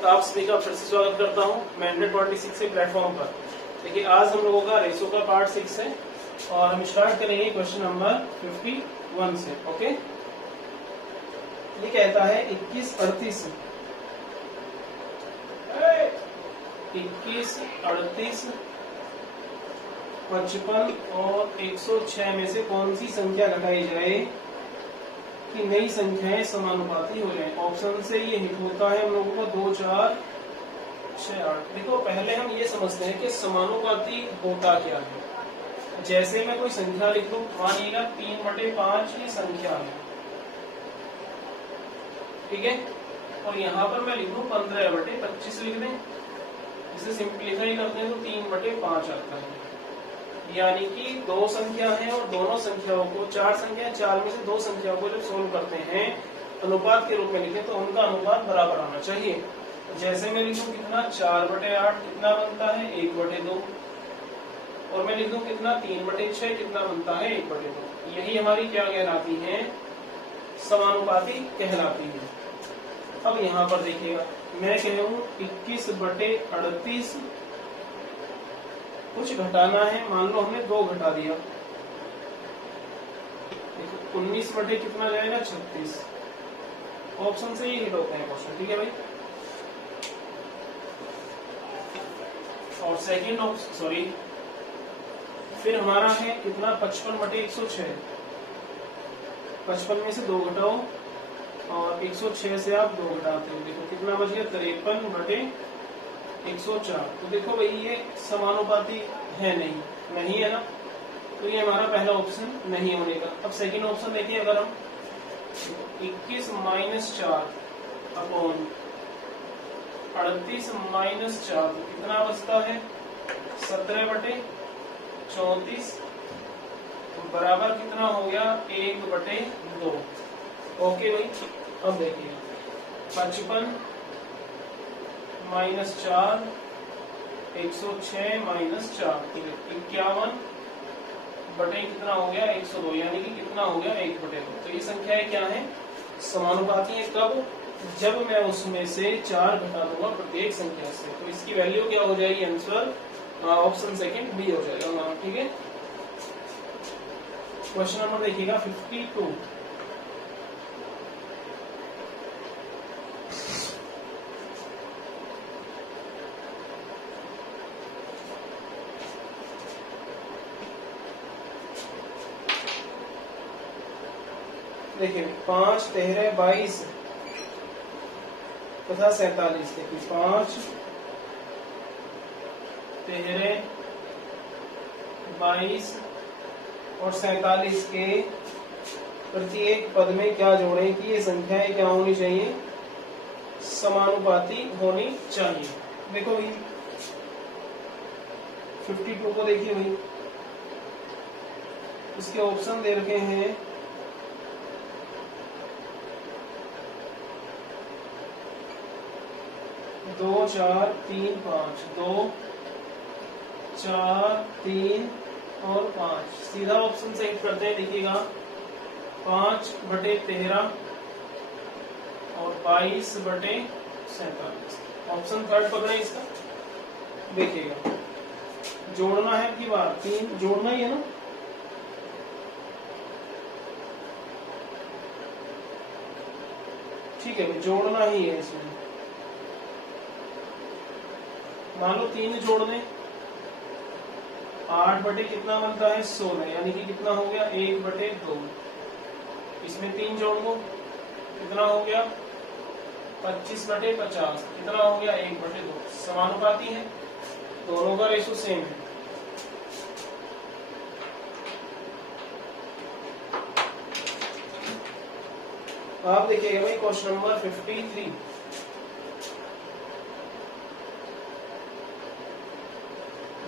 आप सभी का फिर से स्वागत करता हूं मैंडेट 26 के प्लेटफॉर्म पर। देखिए आज हम लोगों का रेशो का पार्ट 6 है और हम स्टार्ट करेंगे क्वेश्चन नंबर 51 से। ओके, ये कहता है 21, 38, 55 और 106 में से कौन सी संख्या घटाई जाए कि नई संख्याएं समानुपाती हो जाए। ऑप्शन से ये हिट होता है हम लोगों को 2, 4, 6, 8। देखो पहले हम ये समझते हैं कि समानुपाती होता क्या है। जैसे मैं कोई संख्या लिख लूं, मानिएगा 3/5 ये संख्या है, ठीक है, और यहाँ पर मैं लिख लूं 15/25 लिख दें। इसे सिंप्लीफाई करते हैं तो 3/5 आता है। यानी कि दो संख्या है और दोनों संख्याओं को, चार संख्या, चार में से दो संख्याओं को जब सोल्व करते हैं अनुपात के रूप में लिखें तो उनका अनुपात बराबर आना चाहिए। जैसे मैं लिखूं कितना 4/8 कितना बनता है 1/2, और मैं लिख दूं कितना 3/6 कितना बनता है 1/2। यही हमारी क्या कहलाती है, समानुपाती कहलाती है। अब यहाँ पर देखिएगा मैं कह हूं 21/38 कुछ घटाना है, मान लो हमने 2 घटा दिया, 19 बटे कितना जाएगा 36। ऑप्शन से ये हिट होते हैं क्वेश्चन, ठीक है भाई। और सेकंड ऑप्शन, सॉरी, फिर हमारा है कितना 55/106। 55 में से 2 घटाओ और 106 से आप 2 घटाते हो, देखो कितना बच गया 53/104। तो देखो भाई ये समानुपाती है नहीं है ना, तो ये हमारा पहला ऑप्शन नहीं होने का। अब सेकंड ऑप्शन देखिए, अगर हम 21 - 4 अपॉन 38 - 4 तो कितना बचता है 17/34 बराबर कितना हो गया 1/2। ओके भाई, अब देखिए 55 - 4 106 - 4 51 बटे कितना हो गया 102, यानी कि कितना हो गया 1/2। तो ये संख्याएं क्या है, समानुपाती है। कब, जब मैं उसमें से 4 घटा दूंगा प्रत्येक संख्या से, तो इसकी वैल्यू क्या हो जाएगी, आंसर ऑप्शन सेकंड बी हो जाएगा हमारा, ठीक है। क्वेश्चन नंबर देखिएगा 52। देखिए 5, 13, 22 तथा 47। देखिए 5, 13, 22 और 47 के प्रत्येक पद में क्या जोड़ें कि ये संख्याएं क्या होनी चाहिए, समानुपाती होनी चाहिए। देखो भाई 52 को देखिए भाई, इसके ऑप्शन दे रखे हैं 2, 4, 3, 5, 2, 4, 3 और 5। सीधा ऑप्शन से हिट करते हैं, देखिएगा 5/13 और 22/47। ऑप्शन थर्ड पकड़े इसका। देखिएगा जोड़ना है कि बार 3 जोड़ना ही है ना, ठीक है, जोड़ना ही है इसमें। मान लो 3 जोड़ दें, 8 बटे कितना बनता है 16, यानी कि कितना हो गया 1/2। इसमें 3 जोड़ दो, कितना हो गया 25/50, कितना हो गया 1/2। समानुपाती है, दोनों का रेशो सेम है। आप देखिएगा भाई क्वेश्चन नंबर 53।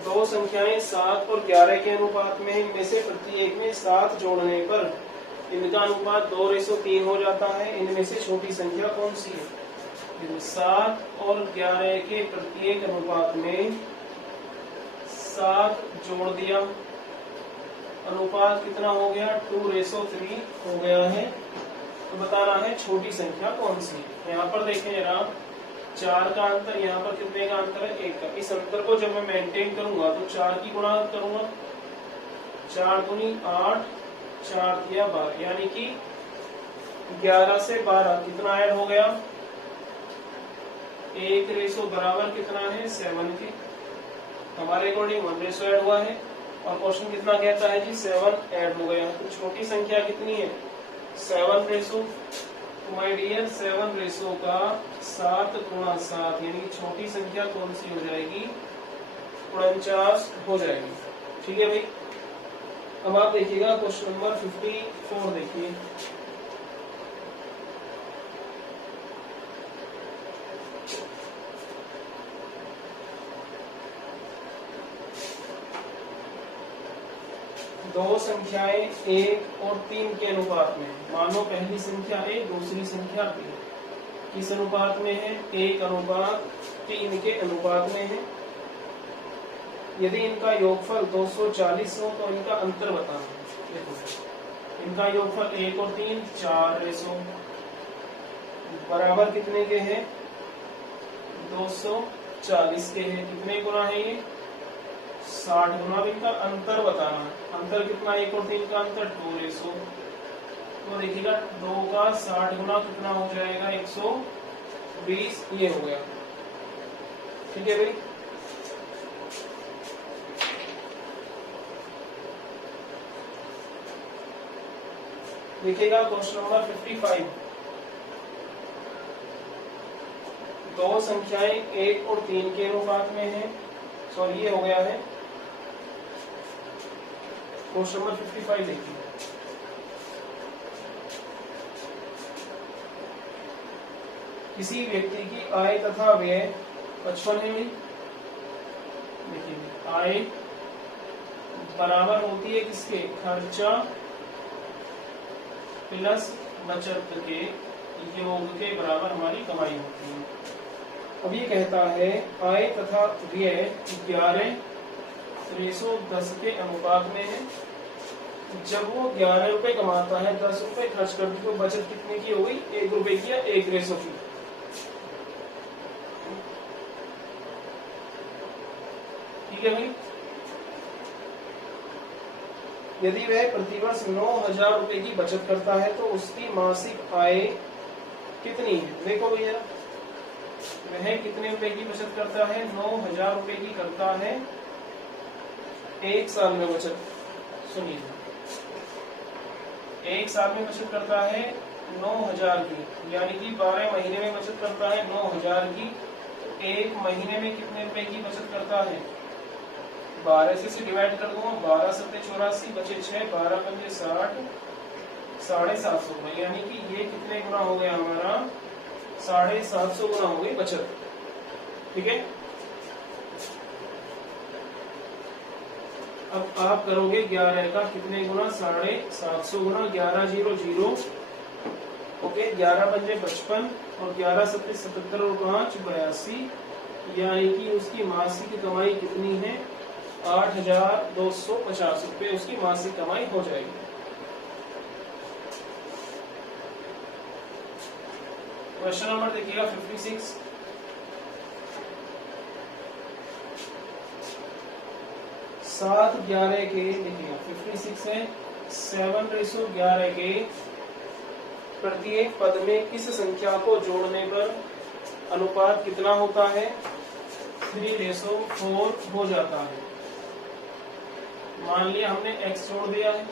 दो संख्याएं 7 और 11 के अनुपात में है, इनमें से प्रत्येक में 7 जोड़ने पर इनका अनुपात 2:3 हो जाता है। इनमें से छोटी संख्या कौन सी है। 7 और 11 के प्रत्येक अनुपात में 7 जोड़ दिया, अनुपात कितना हो गया 2:3 हो गया है। तो बताना है छोटी संख्या कौन सी है। यहाँ पर देखें जरा 4 का अंतर, यहाँ पर कितने का अंतर है? 1 का। इस अंतर को जब मैं मेंटेन करूंगा तो 4 की गुणा करूंगा, 4 दूनी 8, 4 दिया 12, यानी कि 11 से 12 कितना ऐड हो गया? 1 रेशो बराबर कितना है? 7 के। हमारे अकॉर्डिंग 1 रेशो ऐड हुआ है और क्वेश्चन कितना कहता है जी? 7 ऐड हो गया। तो छोटी संख्या कितनी है? 7 रेशो। तो माय डियर 7 रेशो का 7 गुणा 7 यानी छोटी संख्या कौन सी हो जाएगी? 49 हो जाएगी। ठीक है भाई। अब आप देखिएगा क्वेश्चन नंबर 54 देखिए। दो संख्याएं 1 और 3 के अनुपात में, मानो पहली संख्या A दूसरी संख्या B किस अनुपात में है? 1:3 के अनुपात में है। यदि इनका योगफल 240 हो तो इनका अंतर बताना। देखो इनका योगफल 1 और 3 4 रेशो बराबर कितने के हैं? 240 के हैं। कितने गुना है ये? 60 गुना। इनका अंतर बताना। अंतर कितना? 1 और 3 का अंतर 2 रेशो। तो देखिएगा 2 का 60 गुना कितना हो जाएगा? 120। ये हो गया। ठीक है भाई। देखिएगा क्वेश्चन नंबर 55। दो संख्याएं 1 और 3 के अनुपात में है। सॉरी ये हो गया है। क्वेश्चन नंबर 55 देखिए। किसी व्यक्ति की आय तथा व्यय 55 है भाई। देखिए आय बराबर होती है किसके? खर्चा प्लस बचत के योग के बराबर हमारी कमाई होती है। अब ये कहता है आय तथा व्यय 11:10 के अनुपात में है। जब वो 11 रुपए कमाता है, 10 रुपए खर्च कर दी, तो बचत कितने की हो गई? 1 रुपए की या 1 रेशो की। ठीक है भाई। यदि वह प्रतिवर्ष 9,000 रुपए की बचत करता है तो उसकी मासिक आय कितनी है? देखो भैया वह कितने रुपए की बचत करता है? 9,000 रुपए की करता है 1 साल में बचत। सुनिए 1 साल में बचत करता है 9,000 की, यानी कि 12 महीने में बचत करता है 9,000 की। तो 1 महीने में कितने रुपए की बचत करता है? 12 से डिवाइड कर दूंगा। 12 सत्ते 84 बचे 6, 12 पंजे 60, 750 रुपए। यानी कि ये कितने गुना हो गया हमारा? 750 गुना हो गई बचत। ठीक है। अब आप करोगे 11 का कितने गुना? 750 गुना 11 0 0। ओके 11 पंजे 55 और 11 सत्ते 77 और 5 82। यानी कि उसकी मासिक कमाई कितनी है? 8,250 रुपए उसकी मासिक कमाई हो जाएगी। क्वेश्चन नंबर देखिएगा 56। सात 11 के देखिएगा 56 है। 7:11 के प्रत्येक पद में किस संख्या को जोड़ने पर अनुपात कितना होता है? 3:4 हो जाता है। मान लिया हमने x जोड़ दिया है।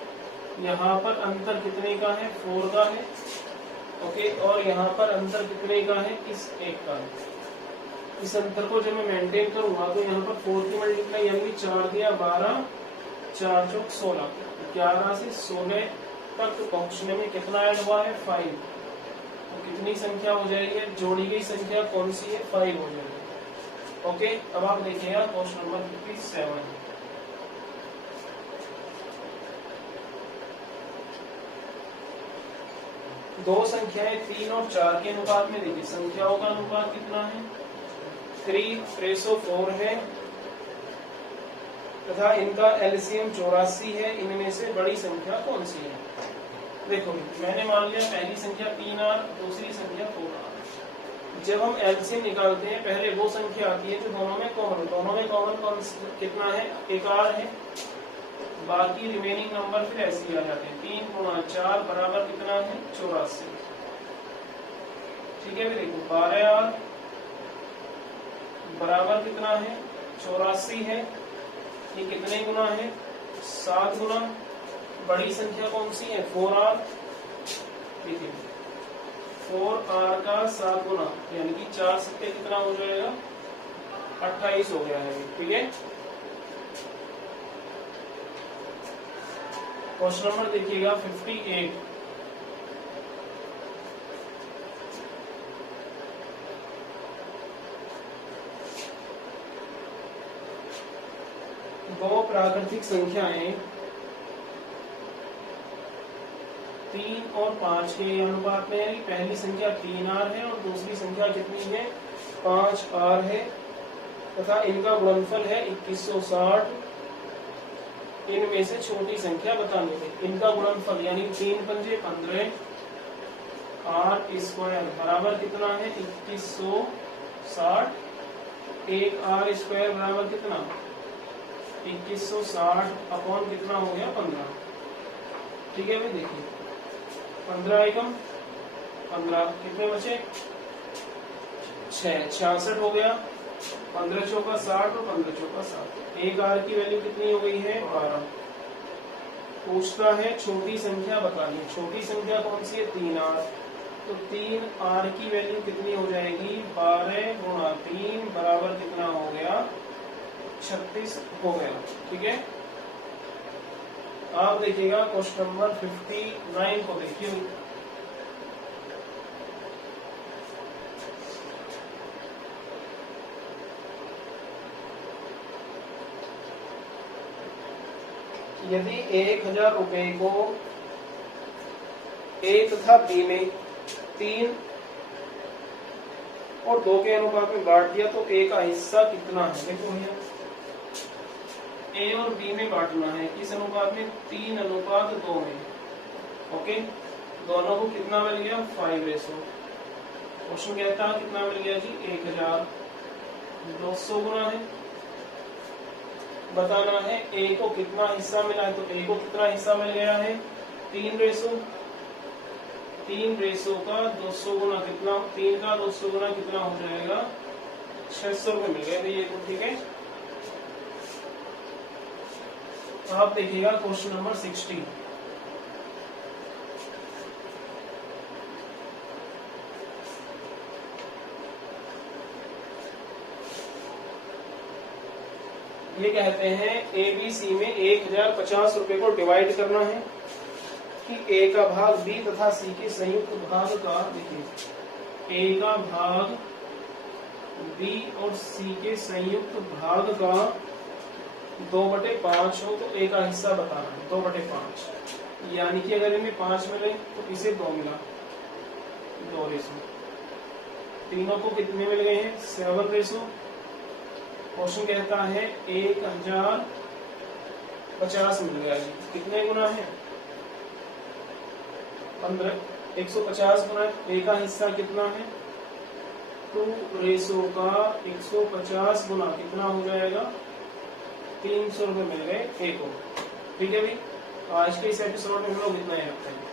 यहाँ पर अंतर कितने का है? 4 का है। ओके और यहाँ पर अंतर कितने का है? इस 1 का है। इस अंतर को जब मैं मेंटेन करूंगा तो यहाँ पर 4 की मल्टीप्लाई यानी 4 दिया 12, 4 चौक 16। 11 से 16 तक पहुंचने में कितना ऐड हुआ है? 5। तो कितनी संख्या हो जाएगी? जोड़ी गई संख्या कौन सी है? 5 हो जाएगी। ओके अब आप देखिएगा क्वेश्चन नंबर 57। दो संख्याएं 3 और 4 के अनुपात में। देखिए संख्याओं का अनुपात कितना है? 3:4 है तथा इनका एलसीएम 84 है। इनमें से बड़ी संख्या कौन सी है? देखो मैंने मान लिया पहली संख्या 3R, दूसरी संख्या 4R। जब हम एलसीएम निकालते हैं पहले वो संख्या आती है जो दोनों में कॉमन, दोनों में कॉमन कितना है, एक आर है, बाकी रिमेनिंग नंबर फिर ऐसे ही आ जाते हैं। 3 गुणा 4 बराबर कितना है, 84। ठीक है, फिर देखो 12 आर बराबर कितना है, 84 है। ये कितने गुना है, 7 गुना। बड़ी संख्या कौन सी है, 4r। देखिए 4r का 7 गुना यानी कि 4 सत्ते कितना हो जाएगा, 28 हो गया है। ठीक है, क्वेश्चन नंबर देखिएगा 58। दो प्राकृतिक संख्याएं 3 और 5 के अनुपात में है। पहली संख्या 3r है और दूसरी संख्या कितनी है, 5r है, तथा इनका गुणनफल है 2160। इनमें से छोटी संख्या बतानी है। इनका गुणनफल यानी 3 पंजे 15, r स्क्वायर बराबर कितना है, 2160। 1r स्क्वायर बराबर कितना, 2160 अपॉन कितना हो गया, 15। ठीक है भाई, देखिए 15 एकम 15, कितने बचे, 6, 66 हो गया। 15 चौका 60 और 15 चौका 60। 1r की वैल्यू कितनी हो गई है, 12। पूछता है छोटी संख्या बतानी। छोटी संख्या कौन सी है, 3r। तो 3r की वैल्यू कितनी हो जाएगी, 12 गुणा 3 बराबर कितना हो गया, 36 हो गया। ठीक है, आप देखिएगा क्वेश्चन नंबर 59 को देखिए। यदि 1000 रुपए को ए तथा बी में 3 और 2 के अनुपात में बांट दिया तो ए का हिस्सा कितना है। देखो भैया, ए और बी में बांटना है, किस अनुपात में, 3:2 में। ओके, दोनों को कितना मिल गया, 5:100। क्वेश्चन कहता है कितना मिल गया जी, 1000। 200 गुना है, बताना है ए को कितना हिस्सा मिला है। तो ए को कितना हिस्सा मिल गया है, 3:3 का 200 गुना कितना, 3 का 200 गुना कितना हो जाएगा, 600 रुपए मिल गए भैया को। ठीक है, आप देखिएगा क्वेश्चन नंबर 60। ये कहते हैं एबीसी में 1050 रुपए को डिवाइड करना है कि ए का भाग बी तथा सी के संयुक्त भाग का, देखिए ए का भाग बी और सी के संयुक्त भाग का 2/5 हो। तो ए का हिस्सा बताना है 2/5, यानी कि अगर इनमें 5 मिले तो इसे 2 मिला, 2:2। तीनों को कितने मिल गए हैं, 7:2। क्वेश्चन कहता है 1050 मिल गया। कितने गुना है, 15। 150 गुना ए का हिस्सा कितना है, 2 का 150 गुना कितना हो जाएगा, 300 रुपए मिल गए ए को। ठीक है भाई, आज के इस एपिसोड में हम लोग इतना ही रखते हैं।